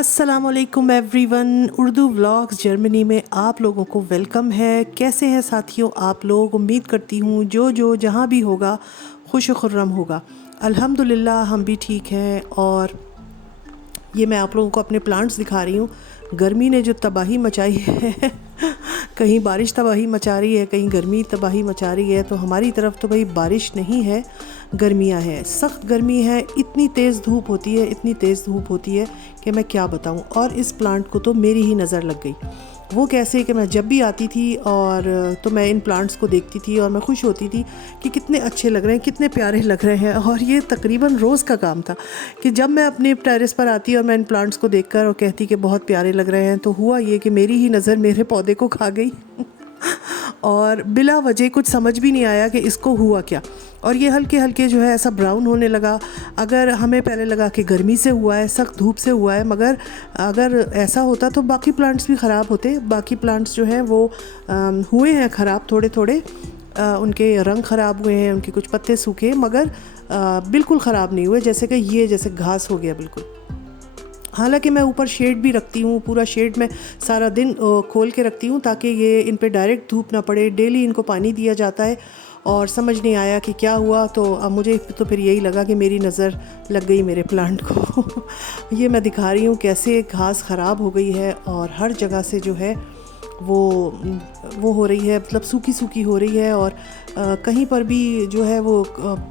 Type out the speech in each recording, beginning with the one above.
अस्सलामुअलैकुम everyone. Urdu vlogs Germany में आप लोगों को वेलकम है। कैसे हैं साथियों आप लोग? उम्मीद करती हूँ जो जो जहाँ भी होगा खुश खुर्रम होगा। अल्हम्दुलिल्लाह हम भी ठीक हैं। और ये मैं आप लोगों को अपने प्लांट्स दिखा रही हूँ। गर्मी ने जो तबाही मचाई है कहीं बारिश तबाही मचा रही है, कहीं गर्मी तबाही मचा रही है। तो हमारी तरफ तो भाई बारिश नहीं है, गर्मियाँ हैं, सख्त गर्मी है। इतनी तेज़ धूप होती है, इतनी तेज़ धूप होती है कि मैं क्या बताऊँ। और इस प्लांट को तो मेरी ही नज़र लग गई। वो कैसे कि मैं जब भी आती थी और तो मैं इन प्लांट्स को देखती थी और मैं खुश होती थी कि कितने अच्छे लग रहे हैं, कितने प्यारे लग रहे हैं। और ये तकरीबन रोज़ का काम था कि जब मैं अपने टेरेस पर आती और मैं इन प्लांट्स को देखकर और कहती कि बहुत प्यारे लग रहे हैं, तो हुआ ये कि मेरी ही नज़र मेरे पौधे को खा गई और बिला वजह कुछ समझ भी नहीं आया कि इसको हुआ क्या। और ये हल्के हल्के जो है ऐसा ब्राउन होने लगा। अगर हमें पहले लगा कि गर्मी से हुआ है, सख्त धूप से हुआ है, मगर अगर ऐसा होता तो बाकी प्लांट्स भी ख़राब होते। बाकी प्लांट्स जो हैं वो हुए हैं ख़राब, थोड़े थोड़े उनके रंग ख़राब हुए हैं, उनके कुछ पत्ते सूखे, मगर बिल्कुल ख़राब नहीं हुए। जैसे कि ये जैसे घास हो गया बिल्कुल। हालांकि मैं ऊपर शेड भी रखती हूँ, पूरा शेड मैं सारा दिन खोल के रखती हूँ ताकि ये इन पे डायरेक्ट धूप ना पड़े। डेली इनको पानी दिया जाता है और समझ नहीं आया कि क्या हुआ। तो अब मुझे तो फिर यही लगा कि मेरी नज़र लग गई मेरे प्लांट को ये मैं दिखा रही हूँ कैसे घास ख़राब हो गई है और हर जगह से जो है वो हो रही है, मतलब सूखी सूखी हो रही है। और कहीं पर भी जो है वो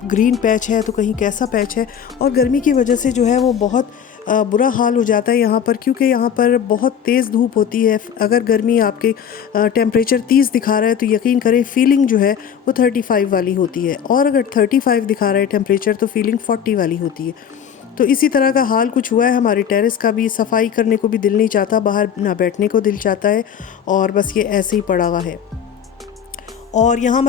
ग्रीन पैच है तो कहीं कैसा पैच है। और गर्मी की वजह से जो है वो बहुत बुरा हाल हो जाता है यहाँ पर, क्योंकि यहाँ पर बहुत तेज़ धूप होती है। अगर गर्मी आपके टेम्परेचर 30 दिखा रहा है तो यकीन करें फीलिंग जो है वो 35 वाली होती है। और अगर 35 दिखा रहा है टेम्परेचर तो फीलिंग 40 वाली होती है। तो इसी तरह का हाल कुछ हुआ है हमारे टेरेस का भी। सफाई करने को भी दिल नहीं चाहता, बाहर ना बैठने को दिल चाहता है, और बस ये ऐसे ही पड़ा हुआ है। और यहाँ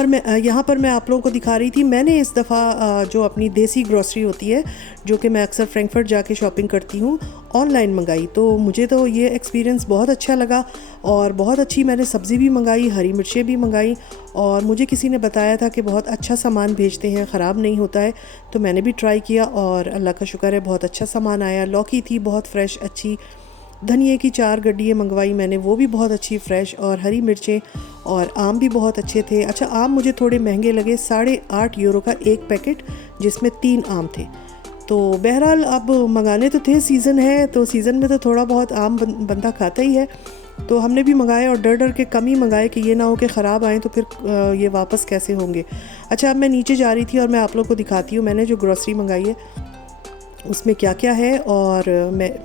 पर मैं आप लोगों को दिखा रही थी, मैंने इस दफ़ा जो अपनी देसी ग्रॉसरी होती है, जो कि मैं अक्सर फ्रैंकफर्ट जाके शॉपिंग करती हूँ, ऑनलाइन मंगाई। तो मुझे तो ये एक्सपीरियंस बहुत अच्छा लगा और बहुत अच्छी मैंने सब्ज़ी भी मंगाई, हरी मिर्चें भी मंगाई। और मुझे किसी ने बताया था कि बहुत अच्छा सामान भेजते हैं, ख़राब नहीं होता है। तो मैंने भी ट्राई किया और अल्लाह का शुक्र है बहुत अच्छा सामान आया। लौकी थी बहुत फ्रेश अच्छी, धनिए की 4 गड्डियाँ मंगवाई मैंने, वो भी बहुत अच्छी फ्रेश, और हरी मिर्चें, और आम भी बहुत अच्छे थे। अच्छा, आम मुझे थोड़े महंगे लगे, 8.5 यूरो का एक पैकेट जिसमें 3 आम थे। तो बहरहाल अब मंगाने तो थे, सीज़न है तो सीज़न में तो थोड़ा बहुत आम बंदा खाता ही है। तो हमने भी मंगाए और डर डर के कम ही मंगाए कि ये ना हो कि ख़राब आए तो फिर ये वापस कैसे होंगे। अच्छा, अब मैं नीचे जा रही थी और मैं आप लोग को दिखाती हूँ मैंने जो ग्रॉसरी मंगाई है उसमें क्या क्या है। और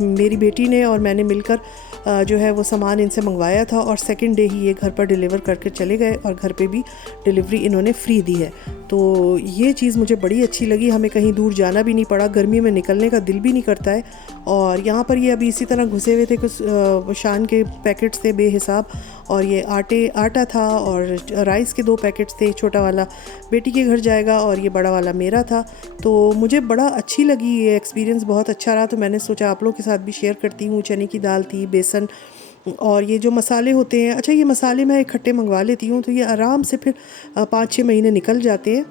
मेरी बेटी ने और मैंने मिलकर जो है वो सामान इनसे मंगवाया था और सेकंड डे ही ये घर पर डिलीवर करके चले गए और घर पे भी डिलीवरी इन्होंने फ्री दी है। तो ये चीज़ मुझे बड़ी अच्छी लगी, हमें कहीं दूर जाना भी नहीं पड़ा, गर्मी में निकलने का दिल भी नहीं करता है। और यहाँ पर ये अभी इसी तरह घुसे हुए थे, कुछ शान के पैकेट्स थे बेहिसाब, और ये आटा था और राइस के 2 पैकेट्स थे। छोटा वाला बेटी के घर जाएगा और ये बड़ा वाला मेरा था। तो मुझे बड़ा अच्छी लगी, ये एक्सपीरियंस बहुत अच्छा रहा। तो मैंने सोचा आप लोगों के साथ भी शेयर करती हूँ। चने की दाल थी, बेसन, और ये जो मसाले होते हैं, अच्छा ये मसाले मैं इकट्ठे मंगवा लेती हूँ तो ये आराम से फिर 5-6 महीने निकल जाते हैं,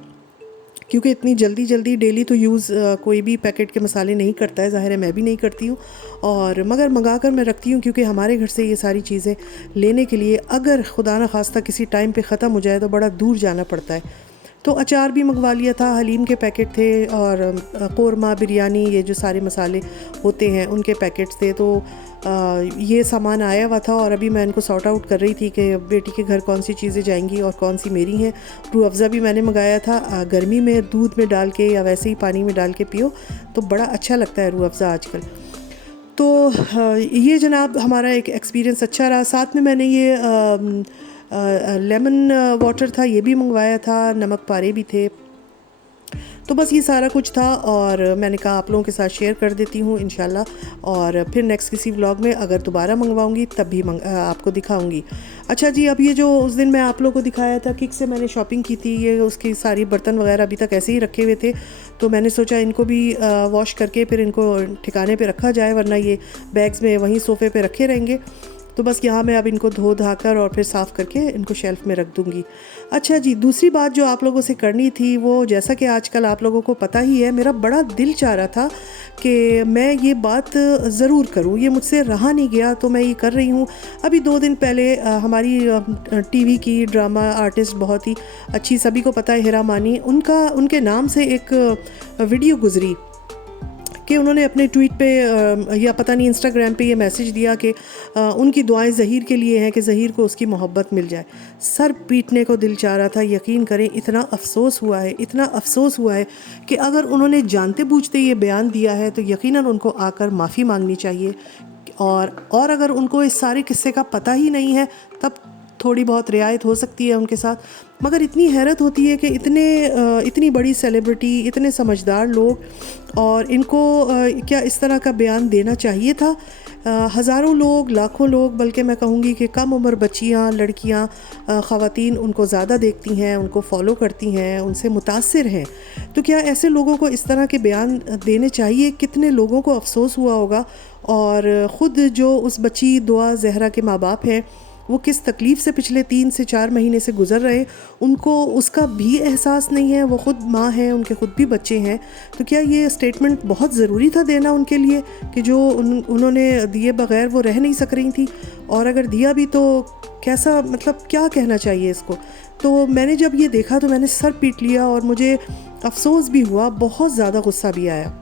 क्योंकि इतनी जल्दी जल्दी डेली तो यूज़ कोई भी पैकेट के मसाले नहीं करता है, ज़ाहिर है मैं भी नहीं करती हूँ। और मगर मंगा कर मैं रखती हूँ क्योंकि हमारे घर से ये सारी चीज़ें लेने के लिए अगर खुदा न खास्ता किसी टाइम पे ख़त्म हो जाए तो बड़ा दूर जाना पड़ता है। तो अचार भी मंगवा लिया था, हलीम के पैकेट थे, और कोरमा, बिरयानी, ये जो सारे मसाले होते हैं उनके पैकेट्स थे। तो ये सामान आया हुआ था और अभी मैं इनको सॉर्ट आउट कर रही थी कि बेटी के घर कौन सी चीज़ें जाएंगी और कौन सी मेरी हैं। रूह अफ़ज़ा भी मैंने मंगाया था, गर्मी में दूध में डाल के या वैसे ही पानी में डाल के पियो तो बड़ा अच्छा लगता है रूह अफ़ज़ा आजकल। तो ये जनाब हमारा एक एक्सपीरियंस अच्छा रहा। साथ में मैंने ये लेमन वाटर था, ये भी मंगवाया था, नमक पारे भी थे। तो बस ये सारा कुछ था और मैंने कहा आप लोगों के साथ शेयर कर देती हूँ इंशाल्लाह। और फिर नेक्स्ट किसी व्लॉग में अगर दोबारा मंगवाऊँगी तब भी आपको दिखाऊँगी। अच्छा जी, अब ये जो उस दिन मैं आप लोगों को दिखाया था किक से मैंने शॉपिंग की थी, ये उसकी सारी बर्तन वगैरह अभी तक ऐसे ही रखे हुए थे। तो मैंने सोचा इनको भी वॉश करके फिर इनको ठिकाने पे रखा जाए, वरना ये बैग्स में वहीं सोफ़े पे रखे रहेंगे। तो बस यहाँ मैं अब इनको धो धा कर और फिर साफ़ करके इनको शेल्फ़ में रख दूँगी। अच्छा जी, दूसरी बात जो आप लोगों से करनी थी, वो जैसा कि आजकल आप लोगों को पता ही है, मेरा बड़ा दिल चाह रहा था कि मैं ये बात ज़रूर करूँ, ये मुझसे रहा नहीं गया तो मैं ये कर रही हूँ। अभी 2 दिन पहले हमारी टीवी की ड्रामा आर्टिस्ट, बहुत ही अच्छी, सभी को पता है, हिरा मानी, उनके नाम से एक वीडियो गुजरी कि उन्होंने अपने ट्वीट पे या पता नहीं इंस्टाग्राम पे ये मैसेज दिया कि उनकी दुआएं ज़हीर के लिए हैं कि ज़हीर को उसकी मोहब्बत मिल जाए। सर पीटने को दिल चाह रहा था, यकीन करें, इतना अफसोस हुआ है, इतना अफसोस हुआ है कि अगर उन्होंने जानते बूझते ये बयान दिया है तो यकीनन उनको आकर माफ़ी मांगनी चाहिए। और अगर उनको इस सारे किस्से का पता ही नहीं है तब थोड़ी बहुत रियायत हो सकती है उनके साथ। मगर इतनी हैरत होती है कि इतनी बड़ी सेलिब्रिटी, इतने समझदार लोग, और इनको क्या इस तरह का बयान देना चाहिए था? हज़ारों लोग, लाखों लोग, बल्कि मैं कहूँगी कि कम उम्र बच्चियाँ, लड़कियाँ, ख़वातीन उनको ज़्यादा देखती हैं, उनको फॉलो करती हैं, उनसे मुतासिर हैं। तो क्या ऐसे लोगों को इस तरह के बयान देने चाहिए? कितने लोगों को अफसोस हुआ होगा। और ख़ुद जो उस बच्ची दुआ ज़हरा के माँ बाप हैं, वो किस तकलीफ़ से पिछले 3 से 4 महीने से गुज़र रहे हैं, उनको उसका भी एहसास नहीं है। वो ख़ुद माँ हैं, उनके ख़ुद भी बच्चे हैं। तो क्या ये स्टेटमेंट बहुत ज़रूरी था देना उनके लिए कि जो उन्होंने दिए बग़ैर वो रह नहीं सक रही थी? और अगर दिया भी तो कैसा, मतलब क्या कहना चाहिए इसको? तो मैंने जब ये देखा तो मैंने सर पीट लिया और मुझे अफसोस भी हुआ, बहुत ज़्यादा गुस्सा भी आया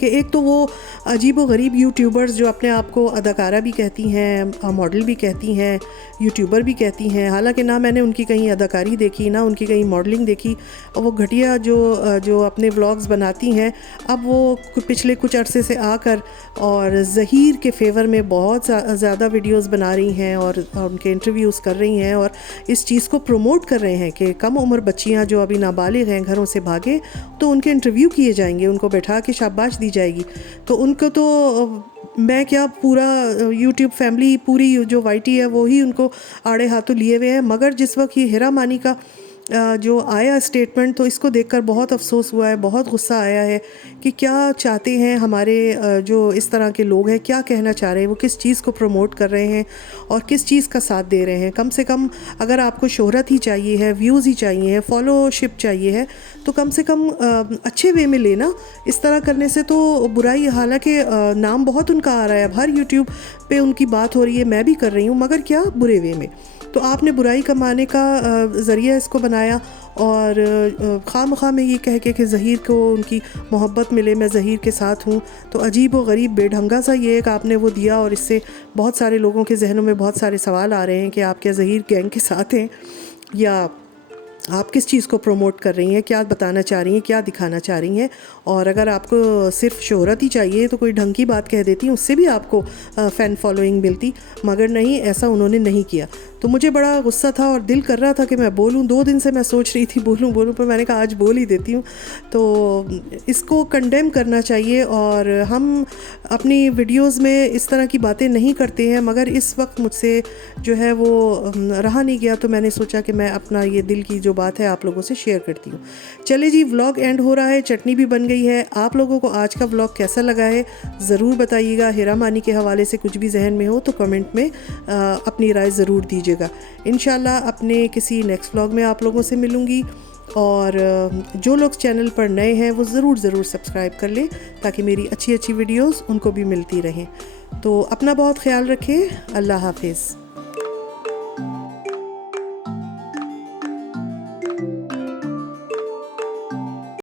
कि एक तो वो अजीब व गरीब यूट्यूबर्स जो अपने आप को अदाकारा भी कहती हैं, मॉडल भी कहती हैं, यूट्यूबर भी कहती हैं, हालांकि ना मैंने उनकी कहीं अदाकारी देखी, ना उनकी कहीं मॉडलिंग देखी, और वो घटिया जो अपने व्लॉग्स बनाती हैं, अब वो पिछले कुछ अरसे से आकर और ज़हीर के फेवर में बहुत ज़्यादा वीडियोस बना रही हैं और उनके इंटरव्यूज़ कर रही हैं और इस चीज़ को प्रमोट कर रहे हैं कि कम उम्र बच्चियाँ जो अभी नाबालिग हैं, घरों से भागे, तो उनके इंटरव्यू किए जाएंगे, उनको बैठा के शाबाश दी जाएगी। तो उनको तो मैं क्या, पूरा यूट्यूब फैमिली, पूरी जो वाईटी है वो ही उनको आड़े हाथों लिए हुए हैं। मगर जिस वक्त ये हिरा मानी का जो आया स्टेटमेंट, तो इसको देखकर बहुत अफसोस हुआ है, बहुत गुस्सा आया है कि क्या चाहते हैं हमारे जो इस तरह के लोग हैं, क्या कहना चाह रहे हैं, वो किस चीज़ को प्रमोट कर रहे हैं और किस चीज़ का साथ दे रहे हैं। कम से कम अगर आपको शोहरत ही चाहिए है, व्यूज़ ही चाहिए है, फॉलोशिप चाहिए है, तो कम से कम अच्छे वे में लेना। इस तरह करने से तो बुराई, हालांकि नाम बहुत उनका आ रहा है, अब हर यूट्यूब पे उनकी बात हो रही है, मैं भी कर रही हूँ, मगर क्या, बुरे वे में। तो आपने बुराई कमाने का ज़रिया इसको बनाया और खामखा में ये कह के कि ज़हीर को उनकी मोहब्बत मिले, मैं ज़हीर के साथ हूँ, तो अजीब व गरीब बेढंगा सा ये एक आपने वो दिया। और इससे बहुत सारे लोगों के जहनों में बहुत सारे सवाल आ रहे हैं कि आप क्या ज़हीर गैंग के साथ हैं, या आप किस चीज़ को प्रमोट कर रही हैं, क्या बताना चाह रही हैं, क्या दिखाना चाह रही हैं। और अगर आपको सिर्फ शोहरत ही चाहिए तो कोई ढंग की बात कह देती, उससे भी आपको फ़ैन फॉलोइंग मिलती, मगर नहीं, ऐसा उन्होंने नहीं किया। तो मुझे बड़ा गुस्सा था और दिल कर रहा था कि मैं बोलूं, 2 दिन से मैं सोच रही थी बोलूं, पर मैंने कहा आज बोल ही देती हूं। तो इसको कंडेम करना चाहिए और हम अपनी वीडियोस में इस तरह की बातें नहीं करते हैं, मगर इस वक्त मुझसे जो है वो रहा नहीं गया, तो मैंने सोचा कि मैं अपना ये दिल की जो बात है आप लोगों से शेयर करती हूँ। चले जी, व्लॉग एंड हो रहा है, चटनी भी बन गई है। आप लोगों को आज का व्लॉग कैसा लगा है ज़रूर बताइएगा। हिरा मानी के हवाले से कुछ भी जहन में हो तो कमेंट में अपनी राय ज़रूर दीजिएगा। इंशाल्लाह अपने किसी नेक्स्ट व्लॉग में आप लोगों से मिलूँगी। और जो लोग चैनल पर नए हैं वो ज़रूर सब्सक्राइब कर लें ताकि मेरी अच्छी वीडियोस उनको भी मिलती रहें। तो अपना बहुत ख्याल रखें। अल्लाह हाफिज़।